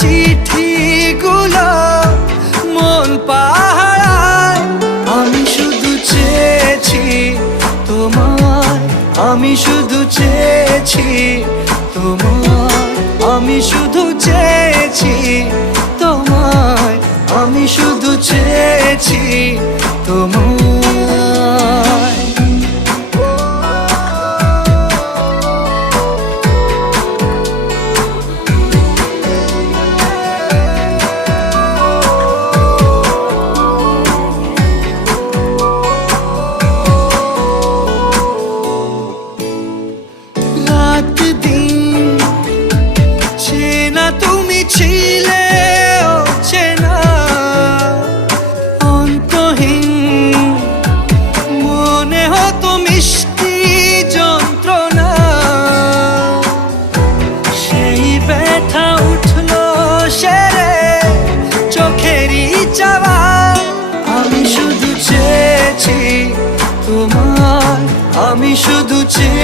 চিঠিগুলো মন পাহারায়। আমি শুধু চেয়েছি তোমায়, আমি শুধু চেয়েছি তোমায়, আমি শুধু চেয়েছি তোমায়, আমি শুধু চেয়েছি তোমায়। রাত দিন চেনা তুমি ছিলে চেনা, অন্তহীন মনে হতো মিষ্টি যন্ত্রণা। সেই ব্যথা উঠলো সেরে চোখেরই চাওয়া। আমি শুধু চেয়েছি তোমায়, আমি শুধু চেয়েছি